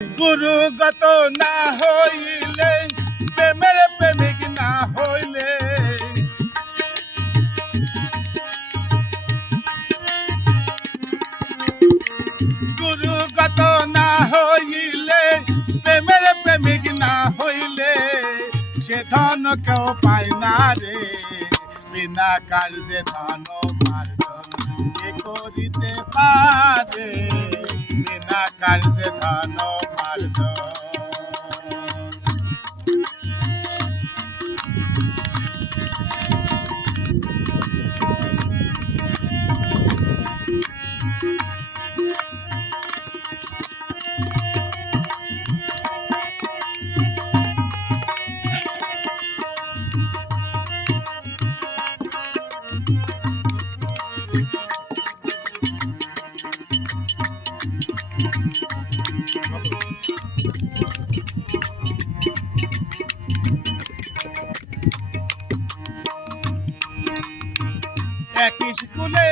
গুরুগত না হইলে প্রেমের প্রেমিক না হইলে গুরুগত না হইলে প্রেমের প্রেমিক না হইলে সে ধন কেউ পায় না রে বিনা কার্যে ধন কে করিতে পারে বিনা কার্যে ধন একই স্কুলে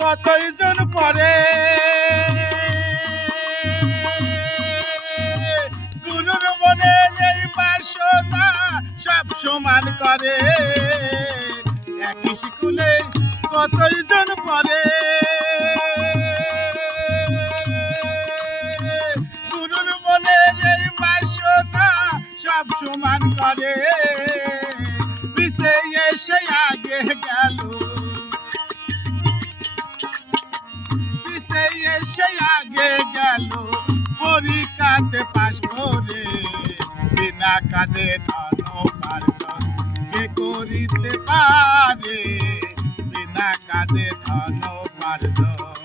কতজন পড়ে গুরুর মনে এই বাসনা সব সমান করে একই স্কুলে কতজন পড়ে গুরুর মনে এই বাসনা সব সমান করে পিছে এসে আগে গেল আগে গেল পরীক্ষাতে পাশ করে বিনা কাজে ধন উপার্জন কে করিতে পারে বিনা কাজে ধন উপার্জন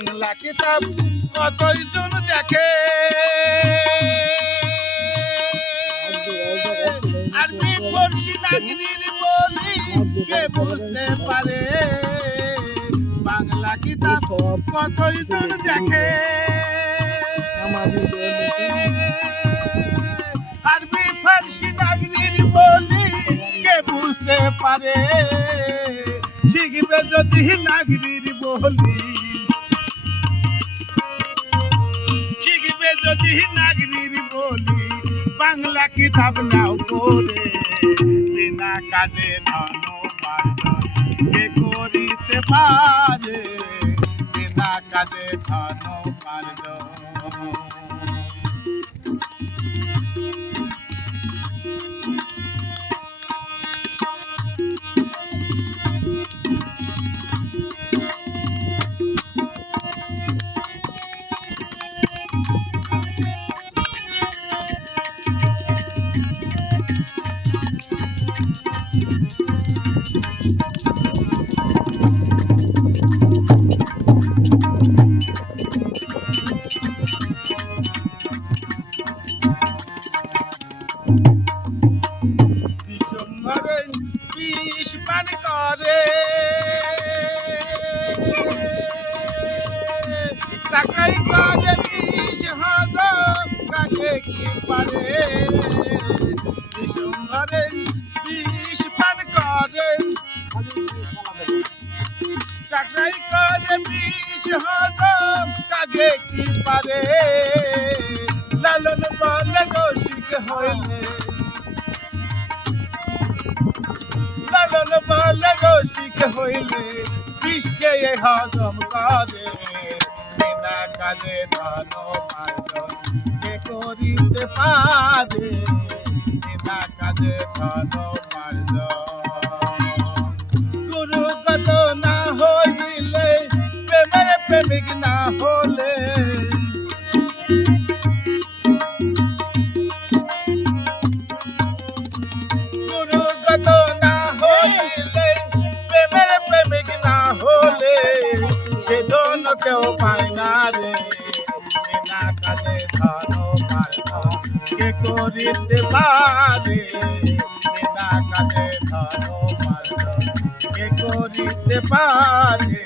বাংলা কিতাব কতজন দেখে আরবি ফার্সি নাগরির বলি কে বুঝতে পারে বাংলা কিতাব কতজন দেখে আরবি ফার্সি নাগরির বলি কে বুঝতে পারে শিখবে যদি নাগরির বলি যদি নাগরির বলি বাংলা কিতাব নাও করে বিনা কাজে ধন উপার্জন কে করিতে পারে বিনা কাজে ধন উপার্জন বিষ পান করে চাকরি করে বিষ হজম কাকে কি পারে বিশ্বরে বিষ পান করে চাকরি করে বিষ হজম কাকে কি পারে লালন বলে রসিক হইলে লালন বলে রসিক হইলে বিষকে হজম করে বিনা কাজে ধন উপার্জন কে করিতে পারে বিনা কাজে ধন উপার্জন গুরুগত না হইলে প্রেমের প্রেমিক না হলে গুরুগত না হইলে প্রেমের প্রেমিক না হলে সে ধন কেউ পায় না রে বিনা কাজে ধন উপার্জন কে করি করিতে পারে বিনা কাজে ধন মাল কে করিতে পারে